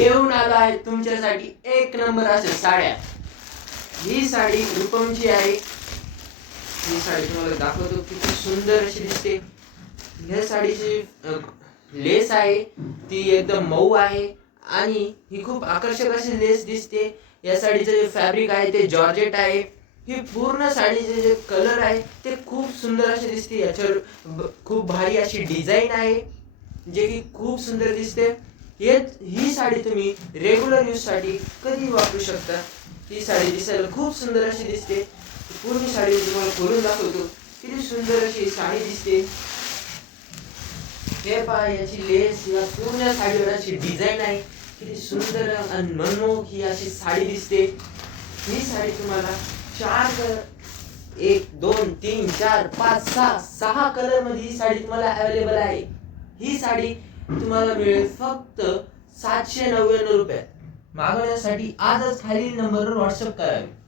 घेऊन आलो आहे तुमच्यासाठी एक नंबर अशा साड्या। ही साडी रुपमची आहे। ही साडी तुम्हाला दाखवतो, किती सुंदर अशी दिसते। ह्या साडीची लेस आहे ती एकदम मऊ आहे आणि ही खूप आकर्षक अशी लेस दिसते। या साडीचं जे फॅब्रिक आहे ते जॉर्जेट आहे। ही पूर्ण साडीचे जे कलर आहे ते खूप सुंदर असे दिसते। याच्यावर खूप भारी अशी डिझाईन आहे जे की खूप सुंदर दिसते। ही साडी तुम्ही रेग्युलर यूज साठी कधी वापरू शकता। ही साडी दिसायला खूप सुंदर अशी दिसते। पूर्ण साडी तुम्हाला खोलून दाखवतो, किती सुंदर अशी साडी दिसते। हे पहा, याची लेस या पूर्ण साडीवर अशी डिझाईन आहे, किती सुंदर आणि मनमोहक ही अशी साडी दिसते। ही साडी तुम्हाला 1 2 3 4 5 6 कलर मध्ये ही साडी तुम्हाला अवेलेबल आहे। ही साडी तुम्हाला मिळेल फक्त 799 रुपयात। मागवण्यासाठी आजच खालील नंबरवर व्हॉट्सअप करावे।